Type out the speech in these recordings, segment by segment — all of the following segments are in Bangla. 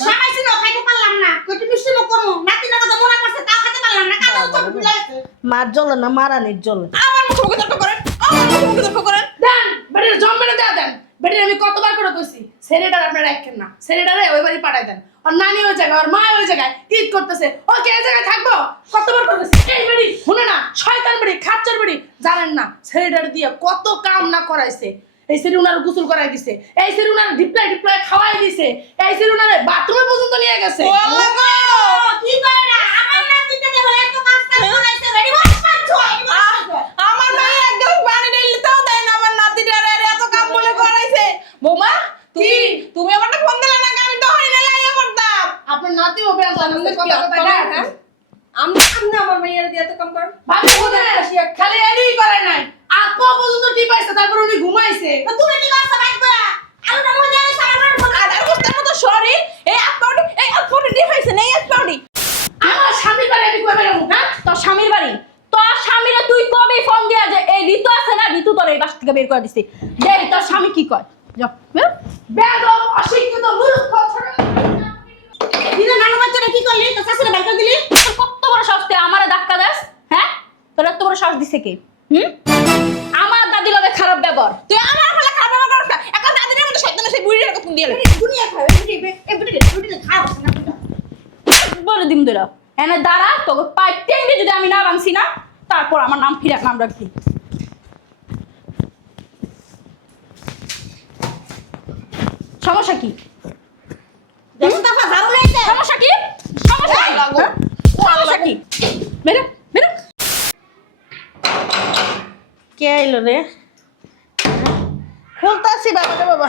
সামাইছি না খাইতে পারলাম না কইতে মিষ্টি মুখ করব নাতি না কথা মনে করছে তা খেতে পারলাম না কাদা তো ভুলাইছে মার জ্বলে না মারানির জ্বলে আমার মুখে তর্ক করেন আমার মুখে তর্ক করেন দেন বেটির জন্মেনে দেয়া দেন বেটির আমি কতবার করে কইছি ছেলেটার আপনারা রাখেন না ছেলেটারে ওই বাড়ি পাঠাই দেন আর নানি ওই জায়গায় আর মা ওই জায়গায় ঈদ করতেছে ও কে জায়গায় থাকবো কতবার করতেছে এই বেটি শুনে না শয়তান বেটি খাচ্চর বেটি জানেন না ছেলেটার দিয়ে কত কাম না করাইছে এই সেরি উনার গোসল করাই দিছে এই সেরি উনার ডিপ্লাই খাওয়াই দিছে এই সেরি উনারে বাথরুমে পর্যন্ত নিয়ে গেছে ও আল্লাহ গো কি করে না আমার নাতিটা দেখো এত কাজ করাইছে রেডি বস পাঁচ আমার মেয়ে এক গ্লাস পানি ঢেলতেও দেয় না আমার নাতিটারে এত কাম বলে করাইছে বৌমা তুমি আমাকে ফোন দিলে না আমি তো হই না লাইয়া করতাম আপনার নাতি ও বেলা জানেন কথা কথা হ্যাঁ আমি আমার মেয়ের দিয়ে এত কাম কর ভাবি বলে খালি এডি করে নাই আপা পর্যন্ত টিপাইছে তারপর উনি ঘুমাইছে তো তুমি কি করছ ভাইবা আলুটা মজা আছে সারাবার মজা আর বুঝতে মতো সরি এই আপনি ডিফাইছে নেই আপনি আমার স্বামী করে আমি কই বেরামু হ্যাঁ তোর স্বামীর বাড়ি তোর স্বামীরে তুই কবে ফোন দিয়া যে এই ঋতু আছে না ঋতু তোর এই বাস থেকে বের করে দিছি দেখ তোর স্বামী কি কয় যা বের বেদম অশিক্ষিত মূর্খ ছোট দিনা নানা বাচ্চাটা কি করলি তো শাশুড়ি বাইকা দিলি তোর কত বড় সাহস তুই আমারে ধাক্কা দেস হ্যাঁ তোর এত বড় সাহস দিছে কে আমার দাদি লগে খারাপ ব্যবহার তুই আমার ফলে খাবে আমার একটা দাদির মতো শয়তানের সেই বুড়ির কথা দিয়ে দুনিয়া খাবে এই খাও না বলে দিম তোরা এনে দাঁড়া তোকে পাইপ টেঙ্গে যদি আমি না ভাঙছি না তারপর আমার নাম ফিরে নাম রাখবি সমস্যা কি দশটা ঝাড়ু লাইতে সমস্যা কি সমস্যা কি হ্যাঁ? সমস্যা কি বেরো বেরো কে আইলো রে খুলতাছি বাবা রে বাবা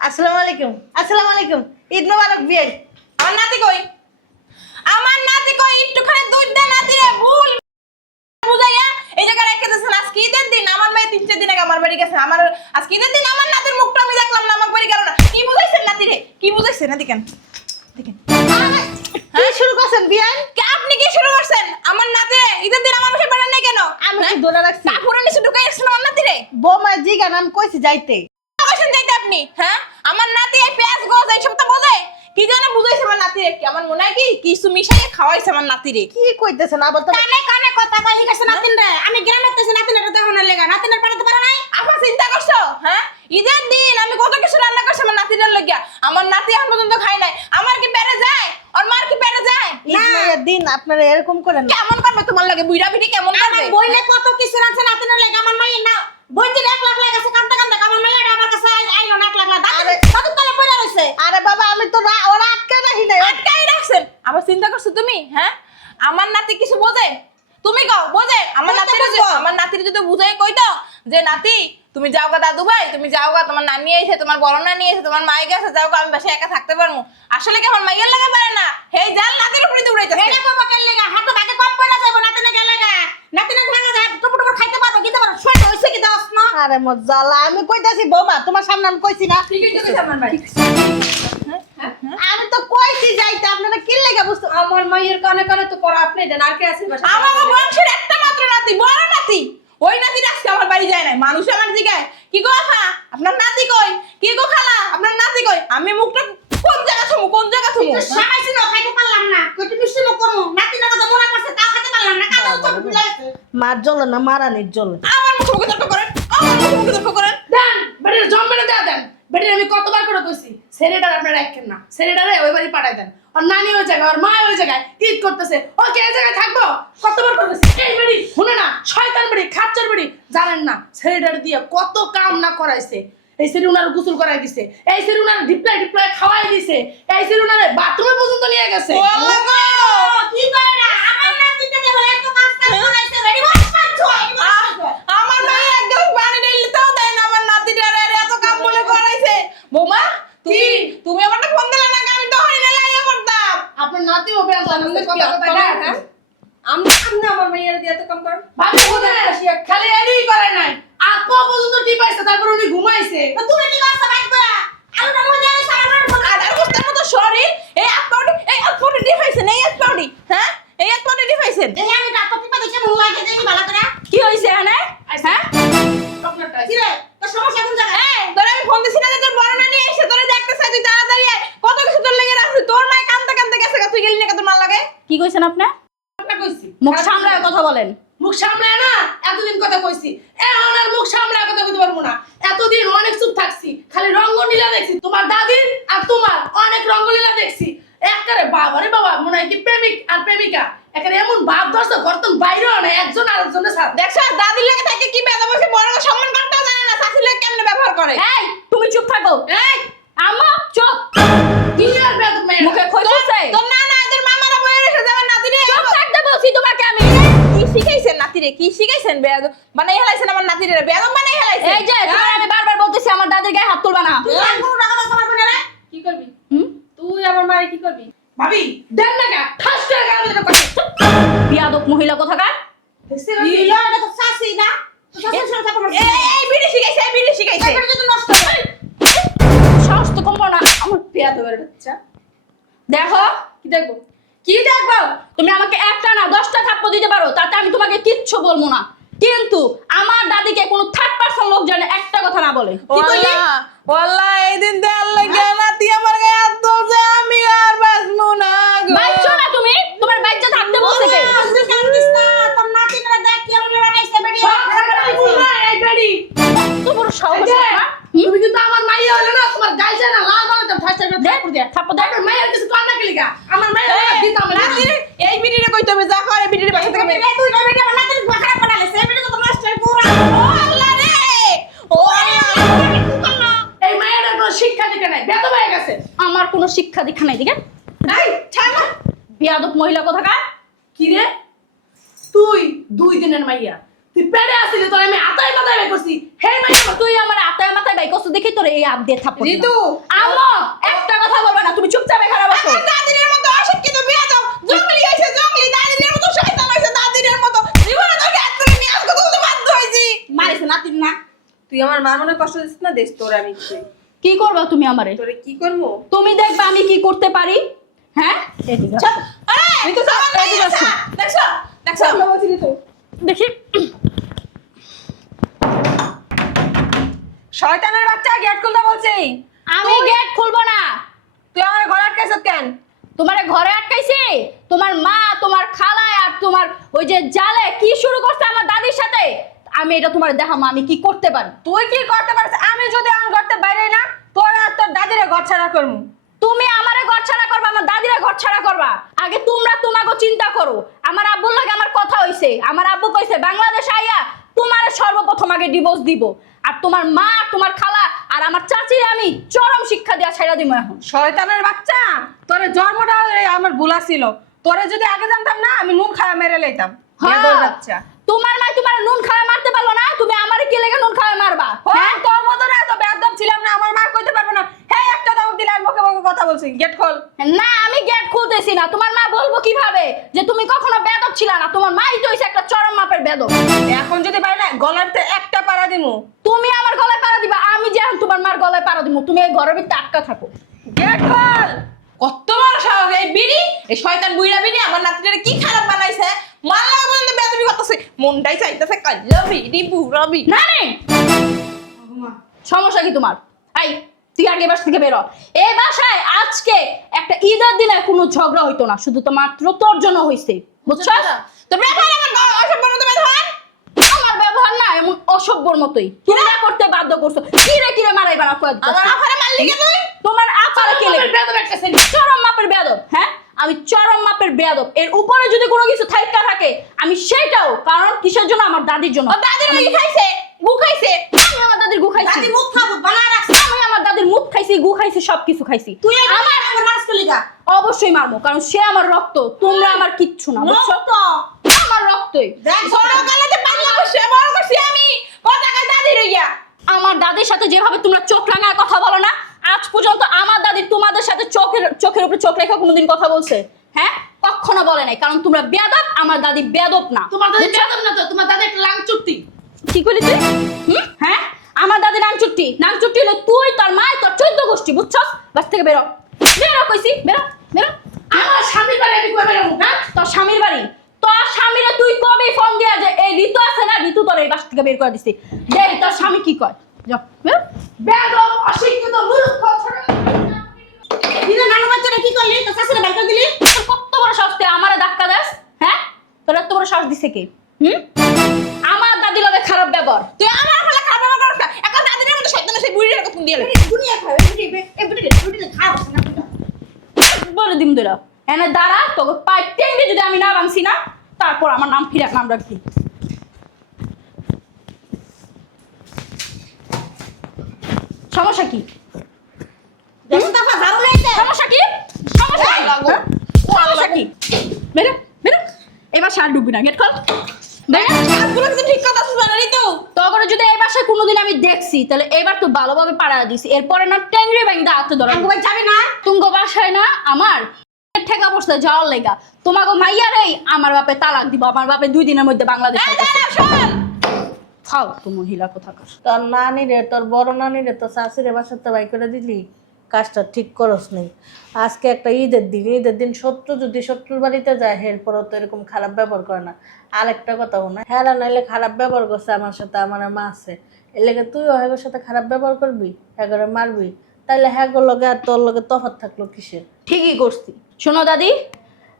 আসসালামু আলাইকুম ঈদ মোবারক বিয়ে আমার নাতি কই একটুখানি দুধ দে নাতি রে ভুল বুঝাইয়া এই জায়গা রেখে দিয়েছেন আজকে ঈদের দিন আমার মেয়ে 3-4 দিন আগে আমার বাড়ি গেছে আমার আজকে ঈদের দিন আমার নাতির মুখটা আমি দেখলাম না আমার বাড়ি গেল না কি বুঝাইছেন নাতি রে কি বুঝাইছেন নাতি কেন দেখেন কি শুরু করছেন বিয়ান কে আপনি কি শুরু করছেন আমার নাতি রে ঈদের দিন আমার বাসা বেড়ান নাই কেন আমি কি দোলা রাখছি কাপড়ের নিচে ঢুকাই আসছেন আমার নাতি রে বৌমা জিগা নাম কইছি যাইতে কইছেন যাইতে আপনি হ্যাঁ আমার নাতি এই পেঁয়াজ গোজ এইসব তো বোঝে কি জানে বুঝাইছে আমার নাতি রে কি আমার মনে হয় কি কিছু মিশাইয়ে খাওয়াইছে আমার নাতি রে কি কইতেছেন আবার তো কানে কানে কথা কই গেছে নাতিন রে আমি গ্রামে তেছে নাতিনের দেহনের লাগা নাতিনের পাঠাতে পারে নাই আপা চিন্তা করছো হ্যাঁ ঈদের দিন আমি কত কিছু রান্না করছি আমার নাতির লাগিয়া আমার নাতি এখন পর্যন্ত খাই নাই আমার কি পেরে যায় আর মার কি পেরে যায় ঈদ মাইয়ের দিন আপনারা এরকম করেন না কেমন করবে তোমার লাগে বুইড়া বিটি কেমন করবে আমার বইলে কত কিছু আছে নাতিনের লাগা আমার মাই না বইতে 1 লাখ লাগাছে কান্দা কান্দা আমার মাইয়াটা আমার কাছে আইলো 1 লাখ লাখ আরে কত তলে পড়ে রইছে আরে বাবা আমি তো ওরা আটকে রাখি নাই আটকাই রাখছেন আবার চিন্তা করছো তুমি হ্যাঁ আমার নাতি কিছু বোঝে তুমি কও বোঝে আমার নাতির যদি বুঝাই কইতো যে নাতি তুমি যাও গা দাদু ভাই তুমি যাও গা তোমার নানি এসে তোমার বড় নানি এসে তোমার মাই গেছে যাও গা আমি বাসায় একা থাকতে পারবো আসলে কি আমার মাইয়ের লাগে পারে না হেই জাল নাতির উপরে উড়াইতেছে হেলে বাবা কেন লাগা হাত ভাগে কম পড়া যাবে নাতিনে গেল লাগা নাতিনে ভাঙা যায় টুপু টুপু খাইতে পারবো কিন্তু আমার শরীর হইছে কি দাস না আরে মজ্জালা আমি কইতাছি বৌমা তোমার সামনে আমি কইছি না ঠিকই তো কইছ আমার ভাই আমি তো কইছি যাইতে আপনারা কি লাগা বুঝতো আমার মায়ের কানে কানে তো পড়া আপনি দেন আর কে আছে বাসা আমার বংশের একটা মাত্র নাতি বড় নাতি ওই নাতি আজকে আমার বাড়ি যায় না মানুষ আমার জিগায় কি গো আফা আপনার নাতি কই কি গো খালা আপনার নাতি কই আমি মুখটা কোন জায়গা থমু সামাইছি না খাইতে পারলাম না কইতে মিষ্টি মুখ করব নাতি না কথা মনে করছে তা খেতে পারলাম না কাদা তো ভুলাইছে মার জ্বলে না মারানির জ্বলে আমার মুখে তর্ক করেন আমার মুখে তর্ক করেন দেন বেটির জন্মেনে দেয়া দেন বেটির আমি কতবার করে কইছি ছেলেটার আপনারা রাখেন না ছেলেটারে ওই বাড়ি পাঠাই দেন আর নানি ওই জায়গায় আর মা ওই জায়গায় ঈদ করতেছে ও কে জায়গায় থাকবো কতবার করে কইছি এই বেটি শুনে না শয়তান বেটি খাচ্চর বেটি জানেন না ছেলেটার দিয়ে কত কাম না করাইছে এই সেরি উনার গোসল করাই দিছে এই সেরি উনার ডিপ্লাই খাওয়াই দিছে এই সেরি উনারে বাথরুমে পর্যন্ত নিয়ে গেছে ও আল্লাহ গো কি করে না আমার নাতিটা দেখো এত কাজ করাইছে রেডি বস পাঁচ আমার মেয়ে এক গ্লাস পানি ঢেলতেও দেয় না আমার নাতিটারে এত কাম বলে করাইছে বৌমা তুমি আমাকে ফোন দিলে না আমি তো হই না লাইয়া করতাম আপনার নাতি ও বেলা জানেন কথা কথা হ্যাঁ আমি আমার মেয়ের দিয়ে এত কাম কর ভাবি বলে খালি এডি করে নাই আপা পর্যন্ত টিপাইছে তারপর উনি ঘুমাইছে তো তুমি কি করছ ভাইবা আলুটা মজা আছে সারাবার মজা আর বুঝতে মতো সরি এই আপনি ডিফাইছেন হ্যাঁ এই আপনি ডিফাইছেন এই আমি ডাক্তার টিপা দেখে মন লাগে দেখি ভালো করে কি হইছে এখানে হ্যাঁ আপনারটা কি রে তোর সমস্যা কোন জায়গায় এই তোরে আমি ফোন দিছি না যে তোর বড় নানি এসে তোরে দেখতে চাই তুই কইছেন আপনি? কথা কইছি মুখ সামলায় কথা বলেন। মুখ সামলায় না এতদিন কথা কইছি, এখন আর মুখ সামলায় কথা কইতে পারবো না। এতদিন অনেক চুপ থাকছি, খালি রঙ্গলীলা দেখছি। তোমার দাদির আর তোমার অনেক রঙ্গলীলা দেখছি। একবারে বাবারে বাবা, মনে হয় কি প্রেমিক আর প্রেমিকা এখানে এমন ভাব ধরছো, ঘরতন বাইরেও না, একজন আরেকজনের সাথে। দেখছ দাদির লাগে থাকে কি বেদা বসে বড় সম্মান করতেও জানে না, শাশুড়ি লাগে কেমনে ব্যবহার করে। এই তুমি চুপ থাকো। এই আমা চুপ। কি আর বেয়াদব মেয়ে, মুখে খইছে। তোর না না এদের মামারা বইয়ে রেখে যাবে নাতিরে। চুপ থাকতে বলছি তোমাকে আমি। কি শিখাইছেন নাতিরে, কি শিখাইছেন? বেয়াদ বানাই হেলাইছেন আমার নাতিরে, বেয়াদ বানাই হেলাইছেন। এই যে তোমার আমি বারবার বলতেছি আমার দাদির গায়ে হাত তুলবা না। তুই আর কোনো টাকা তোমার বোনের কি করবি হুম? তুই? আমার মারে কি করবি? ভাবি দেন না গা, ঠাস করে গাল মেরে কথা। বিয়াদব মহিলা কোথাকার। ইলো এটা তো শাসি না, তো শাসির সাথে কথা বলছিস। এই বিড়ি শিখাইছে, এই বিড়ি শিখাইছে। এটা যদি নষ্ট হয় সাহস তো কম না আমার। বেয়াদবের বাচ্চা। দেখো কি দেখবো? কি দেখবো? তুমি আমাকে একটা না 10টা থাপ্পড় দিতে পারো, তাতে আমি তোমাকে কিচ্ছু বলবো না, কিন্তু আমার দাদিকে কোনো থার্ড পারসন লোক জানে একটা কথা না বলে। কি কইলি? ওয়াল্লাহ এই দিন দেয়াল লাগে নাতি আমার গায়ে হাত তুলছে, আমি আর বাঁচবো না গো। বাইচো না তুমি, তোমার বাইচা থাকতে বলছে কে? তুই কান্দিস না, তোর নাতিরা দেখ কেমন বানাইছে বেডি। সব খারাপ না এই বেডি। তো বড় সাহস এই যে, না। তুমি কিন্তু আমার মাইয়া হলে না, তোমার গাল যায় না, লাল বানাতাম ঠাস করে থাপ্পড় দিয়া। থাপ্পড় দে। আমার মায়ের কিছু কর না কি লিগা? আমার মায়ের দিতাম না। নাতিরে এই বিড়িরে কইতে হবে, যা করে বিড়ির বাসা থেকে বের। এই তুই বেডি আমার নাতির খারাপ বানাইছে, বেডি তো নষ্ট হয়ে পুরো। ও আল্লাহ রে, ও আল্লাহ। এই মায়ের কোনো শিক্ষা দিতে নাই, বেয়াদব হয়ে গেছে। আমার কোনো শিক্ষা দীক্ষা নাই দিকে। এই ছাড় না। বিয়াদব মহিলা কোথাকার। কি রে, তুই 2 দিনের মাইয়া, তুই পেড়ে আসিলি, তোর আমি আতায় মাথায় বের করছি। হে মাইয়া, তুই আমার আতায় মাথায় বাই কষ্ট দেখি তোর এই হাত দিয়ে থাপ্পড় দিলাম। ঋতু। আম্মা একটা কথা বলবে না, তুমি চুপচাপ এখানে বসো। আমার দাদির মতো অশিক্ষিত বেয়াদব, জঙ্গলি হইছে জঙ্গলি, দাদির মতো শয়তান হইছে দাদির মতো। জীবনে তোকে হাত তুলে নিয়ে আজকে তুলতে বাধ্য হইছি। মারিছে নাতির না। তুই আমার মার মনে কষ্ট দিস না, দেশ তোর আমি কি করবা তুমি আমারে? তোরে কি করবো? তুমি দেখবা আমি কি করতে পারি। হ্যাঁ এদিকে আসো। আরে আমি তো সামান নাই দেখছো দেখছো দেখছো বলছি ঋতু। দেখি শয়তানের বাচ্চা গেট খুলতে বলছি। আমি গেট খুলবো না। তুই আমার ঘরে আটকাইছ কেন? তোমার ঘরে আটকাইছি তোমার মা, তোমার খালা আর তোমার ওই যে জালে কি শুরু করছে আমার দাদির সাথে। আমি এটা তোমার দেখাবো আমি কি করতে পারি। তুই কি করতে পারছিস? আমি যদি আমার ঘরতে বাইরে না, তোর আর তোর দাদিরে ঘর ছাড়া করবো। তুমি আমারে ঘর ছাড়া করবা, আমার দাদিরা ঘর ছাড়া করবা। আগে তোমরা তোমাকে চিন্তা করো। আমার আব্বুর লাগে আমার কথা হইছে, আমার আব্বু কইছে বাংলাদেশ আইয়া তোমার সর্বপ্রথম আগে ডিভোর্স দিব, আর তোমার মা তোমার খালা আর আমার চাচির আমি চরম শিক্ষা দেওয়া ছাইড়া দিব। এখন শয়তানের বাচ্চা, তোর জন্মটা আমার ভুলা ছিল। তোরে যদি আগে জানতাম না, আমি নুন খাওয়া মেরে লইতাম। বেয়াদব বাচ্চা। তোমার মা তোমার নুন খাওয়া মারতে পারলো না, তুমি আমারে কি লেগে নুন খাওয়া মারবা? হ্যাঁ তোর মতো না, এত বেয়াদব ছিলাম না। আমার মা কইতে পারবে না, হ্যাঁ একটা দাও দিলে আর মুখে মুখে কথা বলছি। গেট খোল। না আমি গেট খুলতেছি না। তোমার মা বলবো কিভাবে যে তুমি কখনো বেদব ছিল না? তোমার মাই তো হইছে একটা চরম মাপের বেদব। এখন যদি পাই না, গলাতে একটা পাড়া দিমু। তুমি আমার গলায় পাড়া দিবা, আমি যেন তোমার মার গলায় পাড়া দিব। তুমি এই ঘরের ভিতরে আটকা থাকো। গেট খোল। কত বড় সাহস এই বিড়ি, এই শয়তান বুইড়া বিড়ি আমার নাতিটারে কি খারাপ বানাইছে। মারলা পর্যন্ত বেয়াদবি করতেছে, মনটাই চাইতেছে কাল্লা বিড়ি বুড়া বিড়ি। না নে সমস্যা কি তোমার? এই তুই আগে বাসা থেকে বেরো। এই বাসায় আজকে একটা ঈদের দিনে কোনো ঝগড়া হইতো না, শুধু তো মাত্র তোর জন্য হইছে, বুঝছস? তোর ব্যবহার আমার অসভ্যের মতো ব্যবহার। আমার ব্যবহার না এমন অসভ্যর মতোই। কিরা করতে বাধ্য করছো? কিরে কিরে মারাইবা না কয়? আমার আফারে মারলি কে তুই? তোমার আপারে কে লেগে? বেয়াদব একটা ছেলে। চরম মাপের বেয়াদব। হ্যাঁ আমি চরম মাপের বেয়াদব। এর উপরে যদি কোনো কিছু থাইকা থাকে আমি সেটাও, কারণ কিসের জন্য? আমার দাদির জন্য। ও দাদির মুখ খাইছে, গু খাইছে। আমি আমার দাদির গু খাইছি। দাদি মুখ খাবো বানা রাখছ। আমি আমার দাদির মুখ খাইছি, গু খাইছি, সবকিছু খাইছি। তুই আমার আমার মাছ কলিগা। অবশ্যই মারবো, কারণ সে আমার রক্ত, তোমরা আমার কিচ্ছু না, বুঝছো? রক্ত। আমার রক্তই। দেখ বড় কালাতে পারলা বসে বড় করছি আমি। কথা কই দাদি রইয়া। আমার দাদির সাথে যেভাবে তোমরা চোখ রাঙায় কথা বলো না, আজ পর্যন্ত আমার দাদি তোমাদের সাথে চোখের উপরে চোখ রেখে কোনোদিন কথা বলছে? হ্যাঁ কখনো বলে নাই, কারণ তোমরা বেয়াদব, আমার দাদি বেয়াদব না। তোমার দাদি বেয়াদব না তো, তোমার দাদি একটা লাংচুট্টি। কি করলি তুই? হ্যাঁ আমার দাদি নাংচুট্টি। নাংচুট্টি হলো তুই, তোর মা, তোর 14 গোষ্ঠী, বুঝছস? বাস থেকে বেরো, বেরো কইছি, বেরো বেরো। আমার স্বামীর বাড়ি আমি কই বেরাবো? হ্যাঁ, তোর স্বামীর বাড়ি, তোর স্বামীরে তুই কবে ফোন দিয়া যে এই ঋতু আছে না, ঋতু তোর এই বাস থেকে বের করে দিছি। দেখ তোর স্বামী কি কয়। যাও বেরো। বেয়াদব, অশিক্ষিত, মূর্খ ছোট। দিনে নানু বাচ্চাটা কি করলি? তো শাশুড়ি বাইর করে দিলি? তোর কত বড় সাহস তুই আমারে ধাক্কা সাহস দিছে কে? আমার দাদি লগে খারাপ ব্যবহার। তুই আমার ফলে খারাপ ব্যবহার করছ না। এখন দাদির মতো শয়তান সেই বুড়ির কথা তুমি দিয়ে দুনিয়া খাবে এই বুড়ি খাওয়া না বলে দিম তোরা এনে দাঁড়া, তোকে পাই টেঙ্গে যদি আমি না ভাঙছি না, তারপর আমার নাম ফিরে নাম রাখবি। সমস্যা কি? দশ দফা ঝাড়ু লাইতে সমস্যা কি? সমস্যা কি? হ্যাঁ? সমস্যা কি? বেরো বেরো, এবার সার ডুববি না, গেট খোল। বেরো। কাজগুলো কিন্তু ঠিক কথা শুনারই তো। তখন যদি এই বাসায় কোনোদিন আমি দেখছি, তাহলে এবার তো ভালোভাবে পাড়া দিছি, এরপরে না টেঙ্গরি ব্যাংক দা হাতে ধরা। আঙ্গু ভাই যাবে না তুঙ্গ বাসায় না আমার ঠেকা বসতে যাওয়ার লেগা তোমাকে মাইয়ারেই আমার বাপে তালাক দিব। আমার বাপে 2 দিনের মধ্যে বাংলাদেশ ফালতু মহিলা কোথাকার। তোর নানি রে, তোর বড় নানি রে, তোর শাশুড়ি বাসাতে বাই করে দিলি, কাজটা ঠিক করস নেই। আজকে একটা ঈদের দিন শত্রু যদি শত্রুর বাড়িতে যায়, এরপরও তো এরকম খারাপ ব্যবহার করে না। আরেকটা কথা না, হ্যাঁ নাইলে খারাপ ব্যবহার করছে আমার সাথে, আমার মা আছে, এর লেগে তুইও হ্যাগোর সাথে খারাপ ব্যবহার করবি, হ্যাগোরে মারবি, তাইলে হ্যাগোর লগে আর তোর লগে তফাৎ থাকলো কিসের? ঠিকই করছি। শোনো দাদি,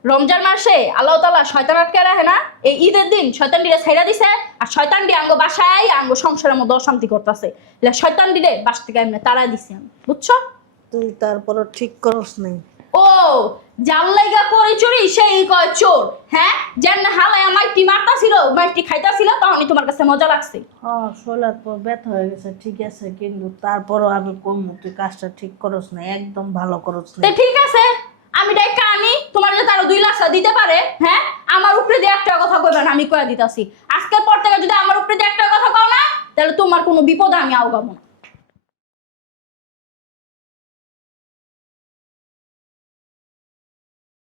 রমজান মাসে আল্লাহ তাআলা শয়তান আটকে রাখে না, এই ঈদের দিন শয়তানটিরে ছাইরা দিছে, আর শয়তানটি আঙ্গ বাসায় আঙ্গ সংসারের মধ্যে অশান্তি করতেছে। এলা শয়তানটিরে বাস থেকে এমনি তাড়া দিছি আমি, বুঝছো? তুই তারপরও ঠিক করস নেই। ও জাল লাইগা করে চুরি সেই কয় চোর, হ্যাঁ? যেন হালায় মাইটি মারতাছিল, মাইটি খাইতাছিল, তখনই তোমার কাছে মজা লাগছে। হ্যাঁ, শোলার পর ব্যথা হয়ে গেছে, ঠিক আছে, কিন্তু তারপরও আমি কমু, তুই কাজটা ঠিক করস না, একদম ভালো করস না। তো ঠিক আছে, আমি ডাইকা আনি, তোমার যদি আরো 2 লাখ দিতে পারে, হ্যাঁ, আমার উপরে দিয়ে একটা কথা কইবে না, আমি কইয়া দিতাছি। আজকের পর থেকে যদি আমার উপরে দিয়ে একটা কথা কও না, তাহলে তোমার কোনো বিপদে আমি আওগাবো না।